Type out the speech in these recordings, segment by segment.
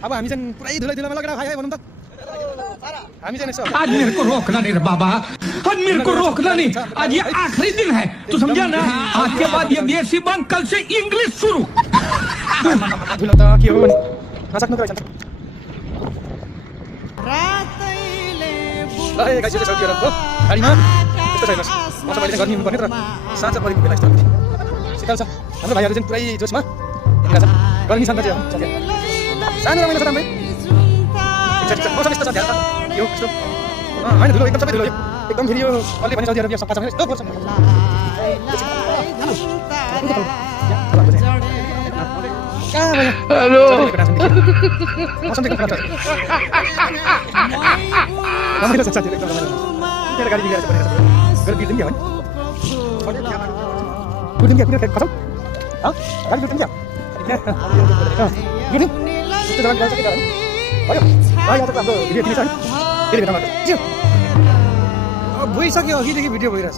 अब हामी चाहिँ पुरै धुलै लगेर खाइ भनौँ त हामी चाहिँ यसो आज मेरे को रोकना नहीं रे बाबा, आज मेरे को रोकना नहीं। आज ये आखिरी दिन है, तू समझा ना? आज के बाद ये देसी बंद, कल से इंग्लिश शुरू। धुलो त के हो भने नसक्नु त रहेछ ल ए गाइस यसो सकिएर हो गाडीमा त्यस्तो छैन म सबैले गर्मी हुनुपर्ने तर साँझ परेको बेला यस्तो शीतल छ हाम्रो भाइहरू चाहिँ पुरै जोसमा हिँडेका छन् गर्मी छन् त त्यो सानो रमाइलो छ राम्रै मौसम यस्तो छ ध्यान यो कस्तो होइन धुलो एकदम सबै धुलो एकदम फेरि यो अलि पनि साउदी अरबिया सफा छ भने यस्तो गर्छ हेलो मौसम देखो खराब छ रमाइलो छ साथी एकदम रमाइलो तेरो गाडी बिगारेछ भनेर गएर बिर्दिन क्या बिर्दिन क्या कुनै खसाउ गाडी बिर्दिन क्या बिर्दिन त्यस्तो जग्गा गएर चाहिँ भयो आज त हाम्रो भिडियो फिनिस है फेरि भेटौँ अब भइसक्यो अघिदेखि भिडियो भइरहेछ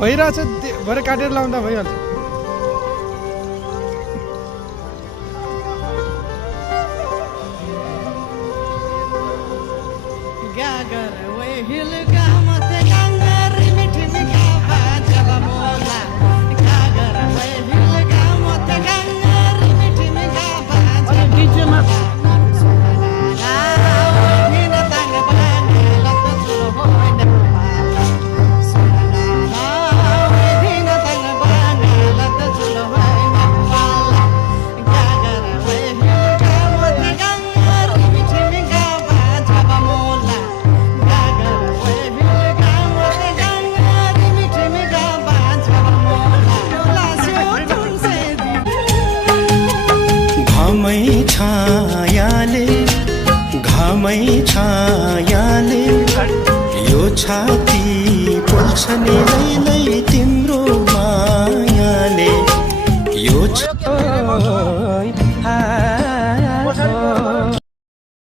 भइरहेछ भरे काटेर लाउँदा भइहाल्छ घामै छायाले यो छाती पोल्छ नि